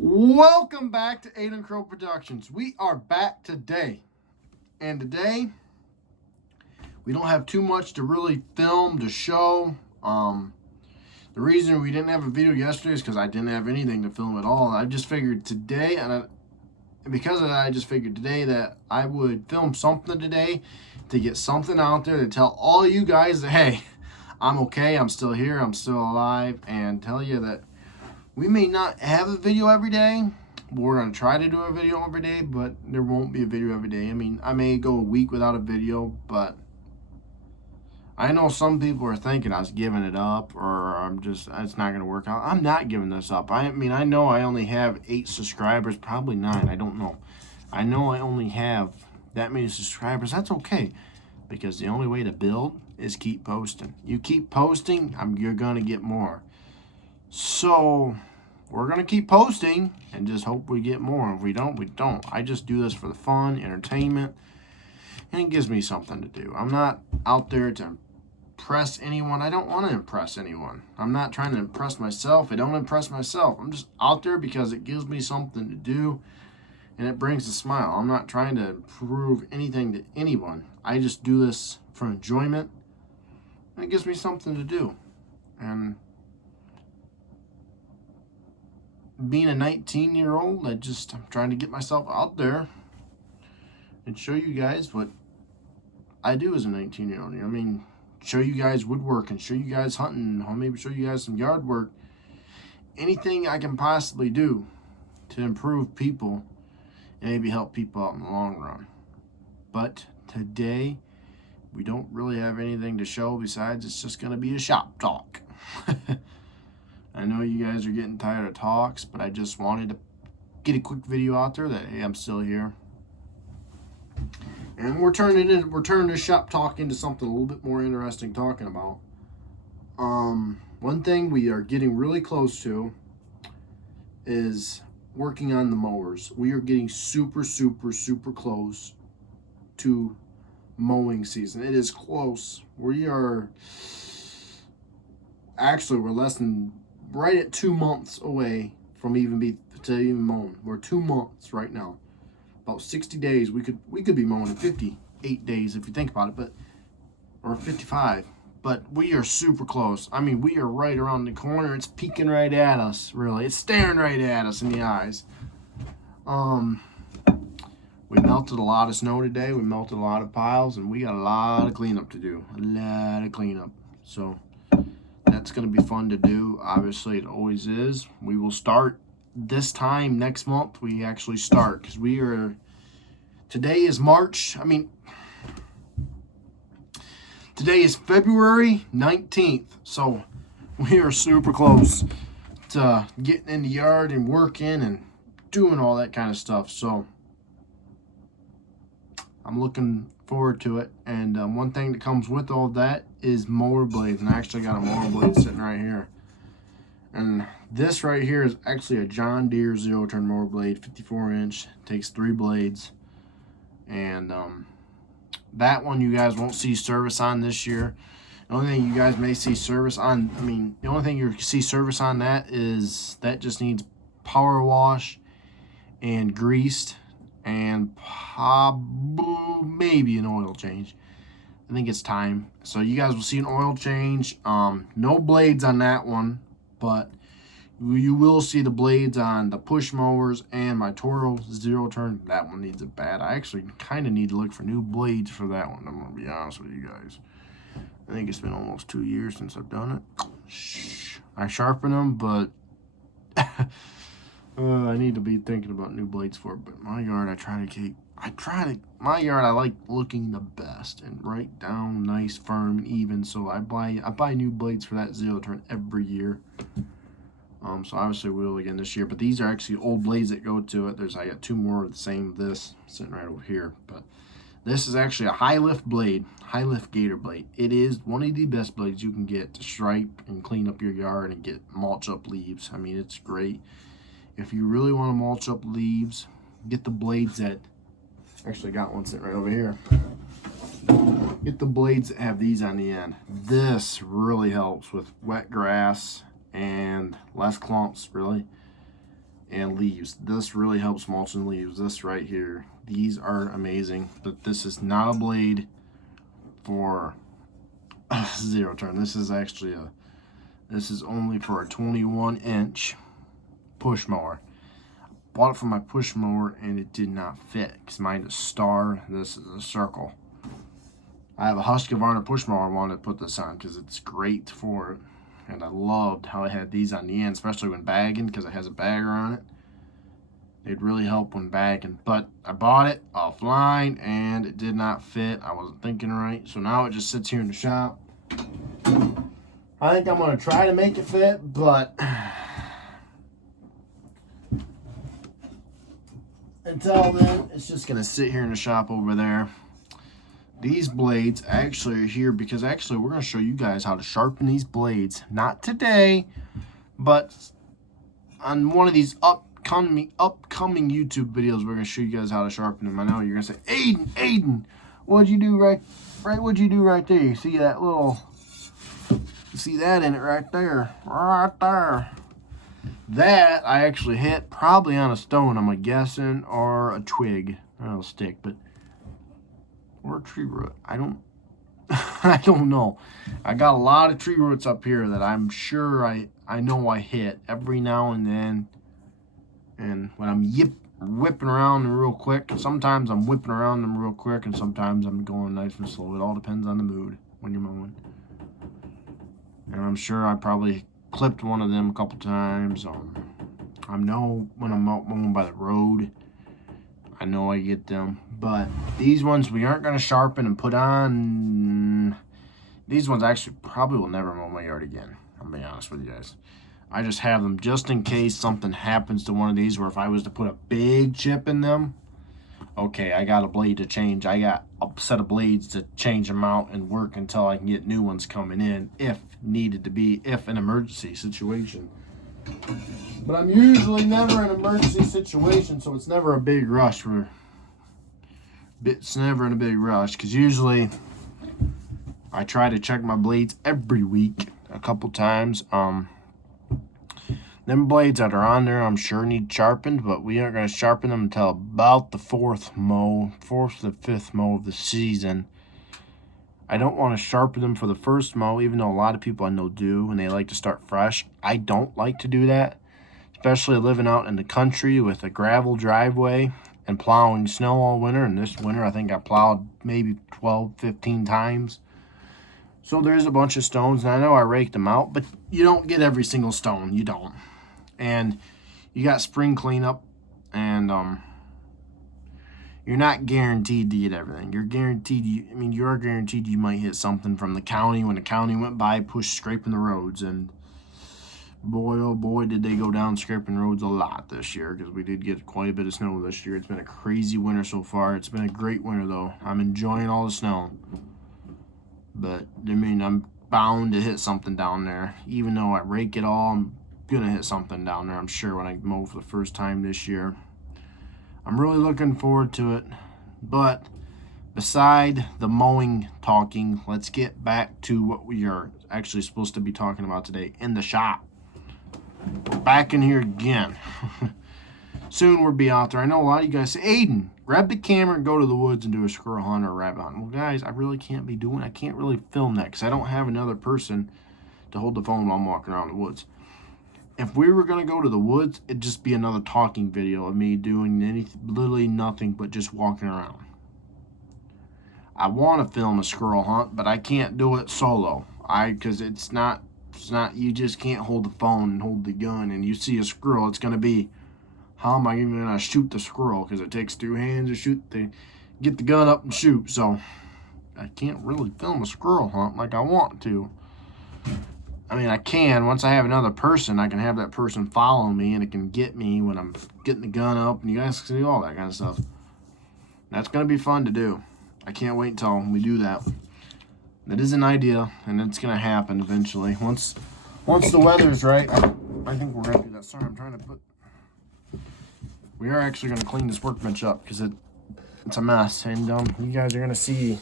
Welcome back to Aiden Crow Productions. We are back today. And today, we don't have too much to really film, to show. The reason we didn't have a video yesterday is because I didn't have anything to film at all. I just figured today, because of that, I just figured today that I would film something today to get something out there to tell all you guys that, hey, I'm okay, I'm still here, I'm still alive, and tell you that we may not have a video every day. We're going to try to do a video every day, but there won't be a video every day. I mean, I may go a week without a video, but I know some people are thinking I was giving it up or it's not going to work out. I'm not giving this up. I mean, I know I only have 8 subscribers, probably 9. I don't know. I know I only have that many subscribers. That's okay, because the only way to build is keep posting. You keep posting, you're going to get more. So we're going to keep posting and just hope we get more. If we don't, we don't. I just do this for the fun, entertainment, and it gives me something to do. I'm not out there to impress anyone. I don't want to impress anyone. I'm not trying to impress myself. I don't impress myself. I'm just out there because it gives me something to do and it brings a smile. I'm not trying to prove anything to anyone. I just do this for enjoyment and it gives me something to do. And being a 19-year-old, I'm trying to get myself out there and show you guys what I do as a 19-year-old. I mean, show you guys woodworking, show you guys hunting, maybe show you guys some yard work. Anything I can possibly do to improve people and maybe help people out in the long run. But today, we don't really have anything to show besides it's just going to be a shop talk. I know you guys are getting tired of talks, but I just wanted to get a quick video out there that, hey, I'm still here. And we're turning this shop talk into something a little bit more interesting talking about. One thing we are getting really close to is working on the mowers. We are getting super, super, super close to mowing season. It is close. We're less than right at 2 months away from even mowing. We're 2 months right now. About 60 days. We could be mowing in 58 days if you think about it, or 55. But we are super close. I mean, we are right around the corner. It's peeking right at us, really. It's staring right at us in the eyes. We melted a lot of snow today. We melted a lot of piles, and we got a lot of cleanup to do. A lot of cleanup. So that's going to be fun to do. Obviously, it always is. We will start this time next month. We actually start because today is March. Today is February 19th. So we are super close to getting in the yard and working and doing all that kind of stuff. So I'm looking forward to it. And one thing that comes with all that is mower blades. And I actually got a mower blade sitting right here. And this right here is actually a John Deere zero-turn mower blade, 54-inch. Takes 3 blades. And that one you guys won't see service on this year. The only thing you guys may see service on, the only thing you see service on that is that just needs power wash and greased and maybe an oil change. I think it's time. So you guys will see an oil change. No blades on that one, but you will see the blades on the push mowers and my Toro zero turn. That one needs it bad. I actually kind of need to look for new blades for that one. I'm going to be honest with you guys. I think it's been almost 2 years since I've done it. I sharpen them, but I need to be thinking about new blades for it. But my yard, my yard, I like looking the best and right down, nice, firm, even. So I buy new blades for that zero turn every year. So obviously we will again this year, but these are actually old blades that go to it. I got 2 more of the same of this sitting right over here, but this is actually a high lift blade, high lift gator blade. It is one of the best blades you can get to stripe and clean up your yard and get mulch up leaves. It's great. If you really want to mulch up leaves, get the blades that, actually got one sitting right over here. Get the blades that have these on the end. This really helps with wet grass and less clumps, really. and leaves. This really helps mulching leaves. This right here, these are amazing. But this is not a blade for a zero turn. This is actually this is only for a 21-inch push mower. Bought it for my push mower and it did not fit because mine is star. This is a circle. I have a Husqvarna push mower I wanted to put this on because it's great for it. And I loved how it had these on the end, especially when bagging, because it has a bagger on it. It'd really help when bagging. But I bought it offline and it did not fit. I wasn't thinking right. So now it just sits here in the shop. I think I'm going to try to make it fit, but until then, it's just going to sit here in the shop over there. These blades actually are here because actually we're going to show you guys how to sharpen these blades. Not today, but on one of these upcoming YouTube videos, we're going to show you guys how to sharpen them. I know you're going to say, Aiden, what'd you do what'd you do right there? You see that little, you see that in it right there? Right there. That I actually hit probably on a stone, I'm guessing, or a twig. I don't know, stick, but or a tree root. I don't I don't know. I got a lot of tree roots up here that I'm sure I know I hit every now and then. And when I'm whipping around them real quick, sometimes I'm whipping around them real quick and sometimes I'm going nice and slow. It all depends on the mood when you're mowing. And I'm sure I probably clipped one of them a couple times. I know when I'm out mowing by the road, I know I get them. But these ones we aren't going to sharpen and put on. These ones actually probably will never mow my yard again. I'll be honest with you guys. I just have them just in case something happens to one of these where if I was to put a big chip in them, okay, I got a blade to change. I got a set of blades to change them out and work until I can get new ones coming in if needed to be, if an emergency situation. But I'm usually never in an emergency situation, so it's never a big rush. It's never in a big rush because usually I try to check my blades every week a couple times. Them blades that are on there I'm sure need sharpened, but we aren't going to sharpen them until about the fourth to fifth mow of the season. I don't want to sharpen them for the first mow, even though a lot of people I know do, and they like to start fresh. I don't like to do that, especially living out in the country with a gravel driveway and plowing snow all winter. And this winter, I think I plowed maybe 12, 15 times. So there's a bunch of stones, and I know I raked them out, but you don't get every single stone. You don't. And you got spring cleanup, and you're not guaranteed to get everything. You're guaranteed, you are guaranteed you might hit something from the county when the county went by, scraping the roads. And boy, oh boy, did they go down scraping roads a lot this year because we did get quite a bit of snow this year. It's been a crazy winter so far. It's been a great winter, though. I'm enjoying all the snow. But, I'm bound to hit something down there. Even though I rake it all, I'm going to hit something down there, I'm sure, when I mow for the first time this year. I'm really looking forward to it. But beside the mowing talking, let's get back to what we are actually supposed to be talking about today in the shop. We're back in here again. Soon we'll be out there. I know a lot of you guys say, Aiden, grab the camera and go to the woods and do a squirrel hunt or a rabbit hunt. Well, guys, I really can't really film that because I don't have another person to hold the phone while I'm walking around the woods. If we were going to go to the woods, it'd just be another talking video of me doing literally nothing but just walking around. I want to film a squirrel hunt, but I can't do it solo. Because it's not, you just can't hold the phone and hold the gun and you see a squirrel. It's going to be, how am I even going to shoot the squirrel? Because it takes two hands to get the gun up and shoot. So I can't really film a squirrel hunt like I want to. I can. Once I have another person, I can have that person follow me, and it can get me when I'm getting the gun up, and you guys can see all that kind of stuff. That's going to be fun to do. I can't wait until we do that. That is an idea, and it's going to happen eventually. Once the weather's right, I think we're going to do that. Sorry, I'm trying to put... We are actually going to clean this workbench up, because it's a mess, and you guys are going to see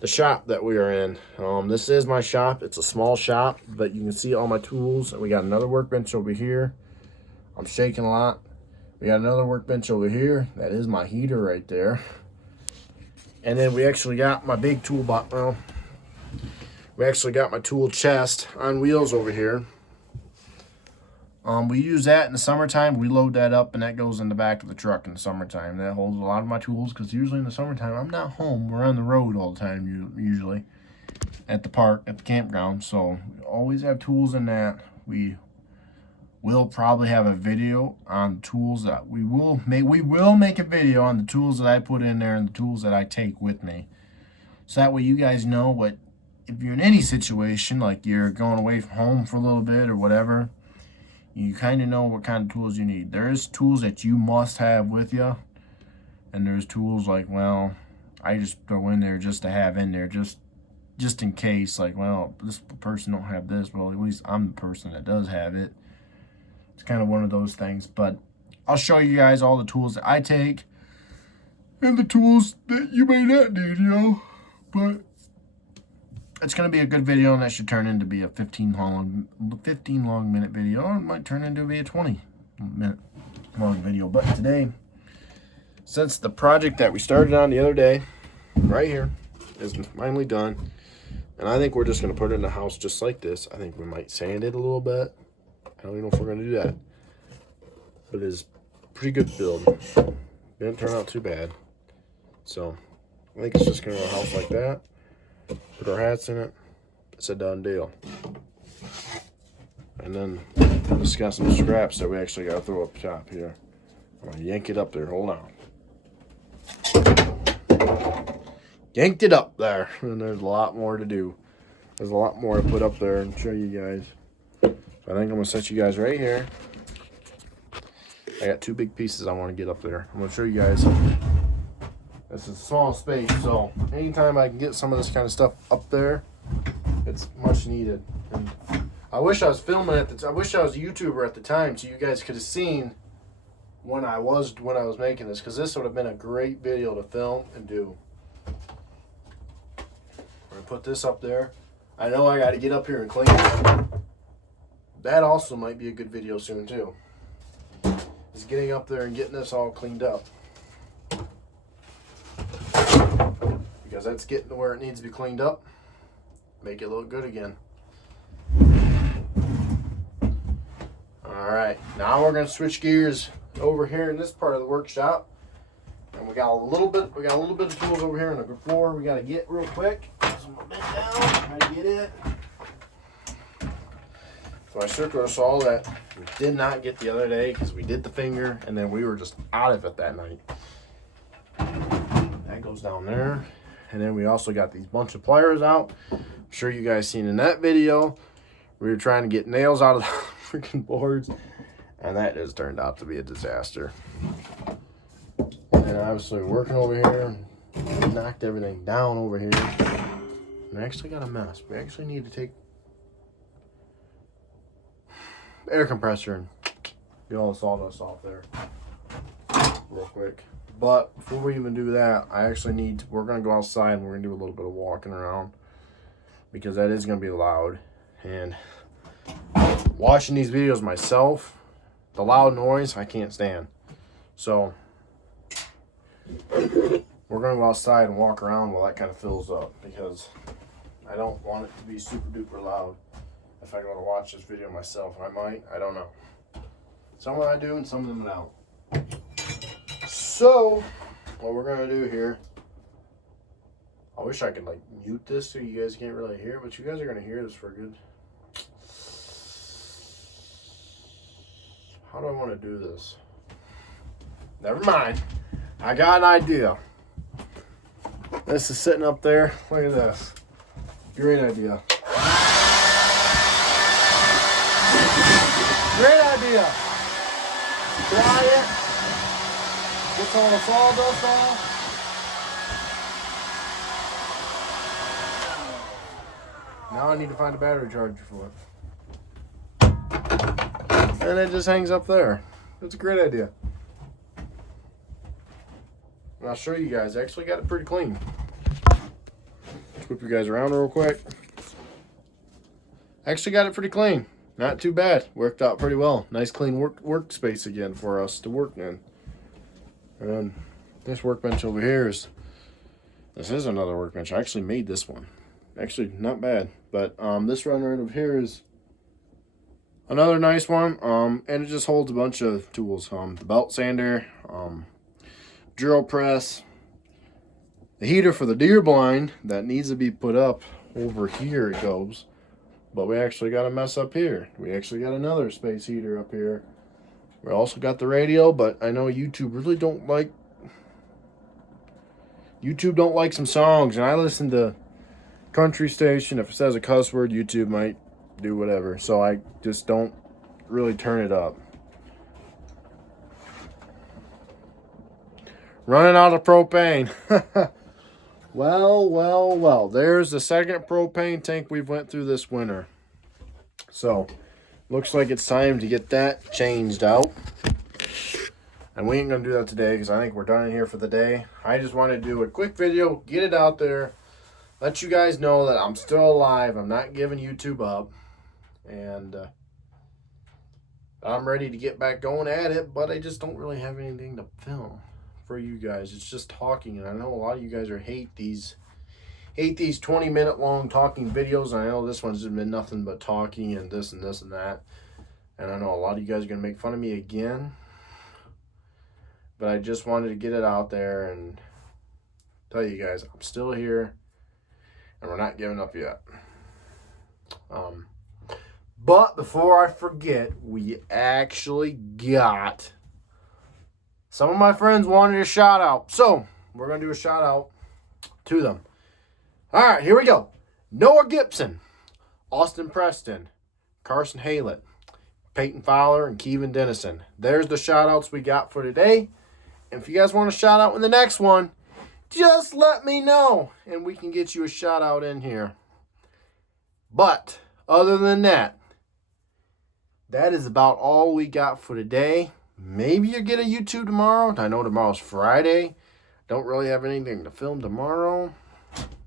the shop that we are in. This is my shop. It's a small shop, but you can see all my tools. And we got another workbench over here. I'm shaking a lot. We got another workbench over here. That is my heater right there. And then we actually got my big toolbox. Well, we actually got my tool chest on wheels over here. We use that in the summertime. We load that up and that goes in the back of the truck in the summertime. That holds a lot of my tools because usually in the summertime I'm not home. We're on the road all the time usually at the park, at the campground. So we always have tools in that. We will probably have a video on the tools that we will make a video on the tools that I put in there and the tools that I take with me. So that way you guys know what, if you're in any situation, like you're going away from home for a little bit or whatever, you kind of know what kind of tools you need. There's tools that you must have with you, and there's tools like, well, I just throw in there just to have in there, just in case, like, well, this person don't have this, well, at least I'm the person that does have it. It's kind of one of those things, but I'll show you guys all the tools that I take and the tools that you may not need, but it's going to be a good video, and that should turn into be a 15 long minute video, or it might turn into be a 20-minute long video. But today, since the project that we started on the other day, right here, is finally done, and I think we're just going to put it in the house just like this. I think we might sand it a little bit. I don't even know if we're going to do that, but it's a pretty good build. Didn't turn out too bad, so I think it's just going to go a house like that. Put our hats in it. It's a done deal. And then just got some scraps that we actually got to throw up top here. I'm going to yank it up there. Hold on. Yanked it up there. And there's a lot more to do. There's a lot more to put up there and show you guys. So I think I'm going to set you guys right here. I got two big pieces I want to get up there. I'm going to show you guys. This is a small space, so anytime I can get some of this kind of stuff up there, it's much needed. And I wish I was filming I wish I was a YouTuber at the time, so you guys could have seen when I was making this, because this would have been a great video to film and do. I'm gonna put this up there. I know I got to get up here and clean it. That also might be a good video soon too. Is getting up there and getting this all cleaned up. Because that's getting to where it needs to be cleaned up. Make it look good again. Alright, now we're going to switch gears over here in this part of the workshop. And we got a little bit of tools over here on the floor we got to get real quick. So I'm going to bend down, try to get it. So I circular saw that we did not get the other day because we did the finger and then we were just out of it that night. That goes down there. And then we also got these bunch of pliers out. I'm sure you guys seen in that video. We were trying to get nails out of the freaking boards. And that just turned out to be a disaster. And obviously working over here. Knocked everything down over here. And I actually got a mess. We actually need to take the air compressor and get all the sawdust off there real quick. But before we even do that, we're going to go outside and we're going to do a little bit of walking around because that is going to be loud. And watching these videos myself, the loud noise, I can't stand. So we're going to go outside and walk around while that kind of fills up because I don't want it to be super duper loud. If I go to watch this video myself, I might, I don't know. Some of them I do and some of them I don't. So, what we're going to do here, I wish I could like mute this so you guys can't really hear, but you guys are going to hear this for good. How do I want to do this? Never mind. I got an idea. This is sitting up there. Look at this. Great idea. Great idea. Try it. Get some of the sawdust off. Now I need to find a battery charger for it. And it just hangs up there. That's a great idea. And I'll show you guys. I actually got it pretty clean. Whip you guys around real quick. I actually got it pretty clean. not too bad. Worked out pretty well. Nice clean workspace again for us to work in. And this workbench over here this is another workbench. I actually made this one. Actually, not bad. But this one right over here is another nice one. And it just holds a bunch of tools. The belt sander, drill press, the heater for the deer blind that needs to be put up over here. It goes. But we actually got a mess up here. We actually got another space heater up here. We also got the radio, but I know YouTube really don't like some songs, and I listen to country station. If it says a cuss word, YouTube might do whatever. So I just don't really turn it up. Running out of propane. Well. There's the second propane tank we've went through this winter. So, looks like it's time to get that changed out. And we ain't going to do that today because I think we're done in here for the day. I just want to do a quick video, get it out there, let you guys know that I'm still alive. I'm not giving YouTube up. And I'm ready to get back going at it, but I just don't really have anything to film for you guys. It's just talking, and I know a lot of you guys hate these 20-minute long talking videos. And I know this one's been nothing but talking and this and this and that. And I know a lot of you guys are going to make fun of me again. But I just wanted to get it out there and tell you guys I'm still here and we're not giving up yet. But before I forget, we actually got some of my friends wanted a shout out. So we're going to do a shout out to them. All right, here we go. Noah Gibson, Austin Preston, Carson Haylett, Peyton Fowler, and Kevin Dennison. There's the shout outs we got for today. And if you guys want a shout out in the next one, just let me know and we can get you a shout out in here. But other than that, that is about all we got for today. Maybe you'll get a YouTube tomorrow. I know tomorrow's Friday. Don't really have anything to film tomorrow.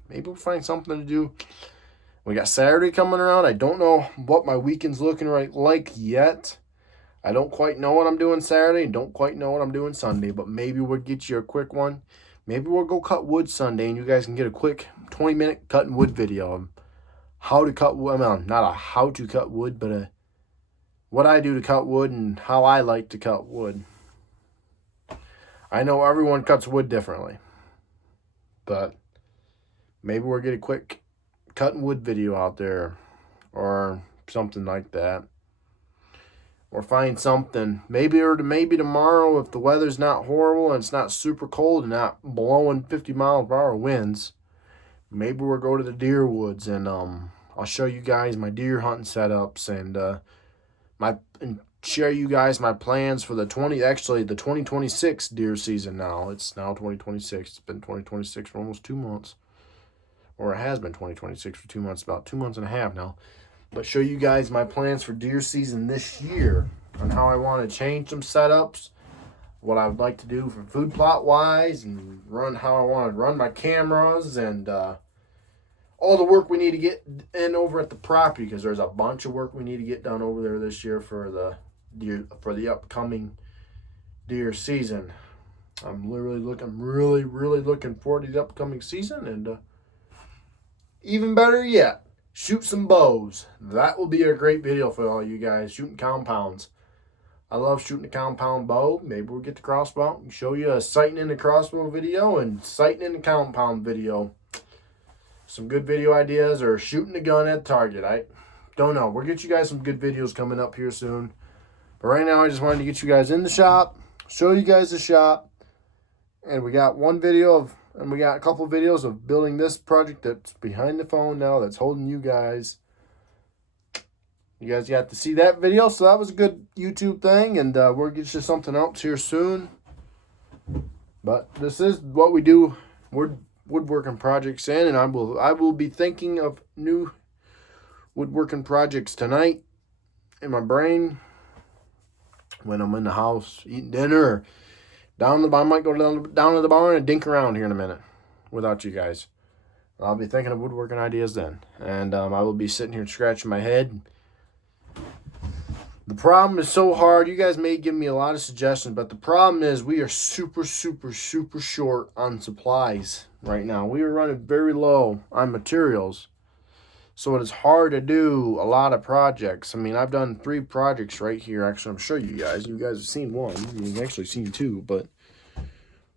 Maybe we'll find something to do. We got Saturday coming around. I don't know what my weekend's looking like yet. I don't quite know what I'm doing Saturday. Don't quite know what I'm doing Sunday. But maybe we'll get you a quick one. Maybe we'll go cut wood Sunday and you guys can get a quick 20-minute cutting wood video of how to cut wood. Well, not a how to cut wood, but what I do to cut wood and how I like to cut wood. I know everyone cuts wood differently. But maybe we'll get a quick cutting wood video out there or something like that. Or find something. Maybe tomorrow if the weather's not horrible and it's not super cold and not blowing 50 miles per hour winds. Maybe we'll go to the deer woods and I'll show you guys my deer hunting setups and share you guys my plans for the 2026 deer season now. It's now 2026. It's been 2026 for almost 2 months. Or it has been 2026 for 2 months, about 2 months and a half now. But show you guys my plans for deer season this year on how I want to change some setups, what I would like to do for food plot wise, and how I want to run my cameras, and all the work we need to get in over at the property, because there's a bunch of work we need to get done over there this year for the upcoming deer season. I'm really looking forward to the upcoming season, and even better yet, shoot some bows. That will be a great video for all you guys. Shooting compounds. I love shooting a compound bow. Maybe we'll get the crossbow and show you a sighting in the crossbow video and sighting in the compound video. Some good video ideas, or shooting the gun at target. I don't know. We'll get you guys some good videos coming up here soon. But right now, I just wanted to get you guys in the shop, show you guys the shop. And we got we got a couple videos of building this project that's behind the phone now, that's holding you guys. You guys got to see that video, so that was a good YouTube thing, and we'll get you something else here soon. But this is what we do, woodworking projects in, and I will be thinking of new woodworking projects tonight in my brain when I'm in the house eating dinner. I might go down to the barn and dink around here in a minute without you guys. I'll be thinking of woodworking ideas then. And I will be sitting here scratching my head, The problem is so hard. You guys may give me a lot of suggestions, but the problem is we are super short on supplies right now. We are running very low on materials. So it is hard to do a lot of projects. I mean, I've done 3 projects right here. Actually, I'm sure you guys. You guys have seen one. You've actually seen 2, but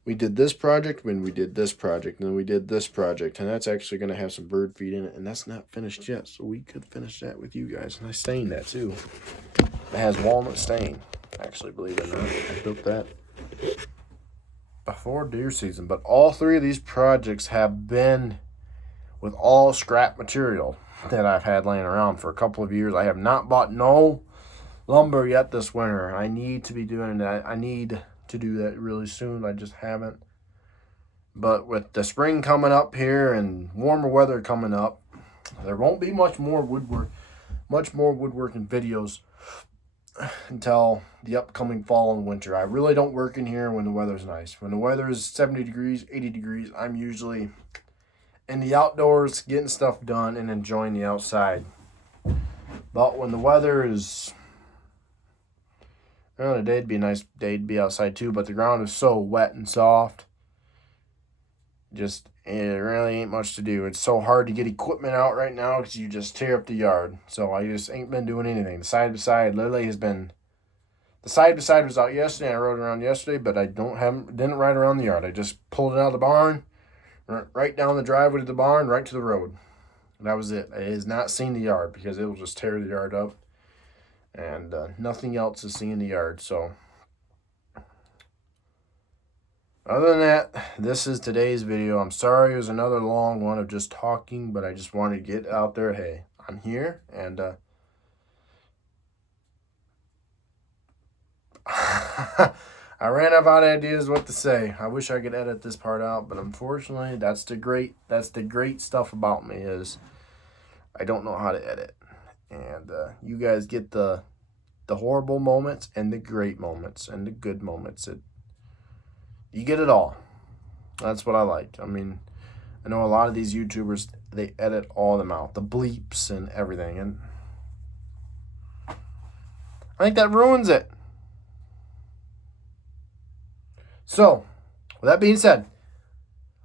we did this project, when we did this project, and then we did this project, and that's actually going to have some bird feed in it, and that's not finished yet, so we could finish that with you guys. And I stained that too. It has walnut stain, actually, believe it or not. I built that before deer season, but all 3 of these projects have been with all scrap material that I've had laying around for a couple of years. I have not bought no lumber yet this winter. I need to be doing that. I need to do that really soon. I just haven't. But with the spring coming up here and warmer weather coming up, there won't be much more woodworking videos until the upcoming fall and winter. I really don't work in here when the weather's nice. When the weather is 70 degrees, 80 degrees, I'm usually in the outdoors getting stuff done and enjoying the outside. But when the weather is, well, today'd be a nice day to be outside too, but the ground is so wet and soft. Just, it really ain't much to do. It's so hard to get equipment out right now because you just tear up the yard. So I just ain't been doing anything. The side-by-side literally has been, the side-by-side was out yesterday. I rode around yesterday, but I didn't ride around the yard. I just pulled it out of the barn, right down the driveway to the barn, right to the road. And that was it. It has not seen the yard because it will just tear the yard up. And nothing else is seeing the yard. So other than that, this is today's video. I'm sorry it was another long one of just talking, but I just wanted to get out there. Hey, I'm here, and I ran out of ideas what to say. I wish I could edit this part out, but unfortunately, that's the great stuff about me is I don't know how to edit. And you guys get the horrible moments and the great moments and the good moments. You get it all. That's what I like. I mean, I know a lot of these YouTubers, they edit all of them out, the bleeps and everything, and I think that ruins it. So, with that being said,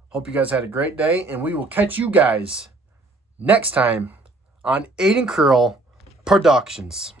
hope you guys had a great day, and we will catch you guys next time on Aiden Curl Productions.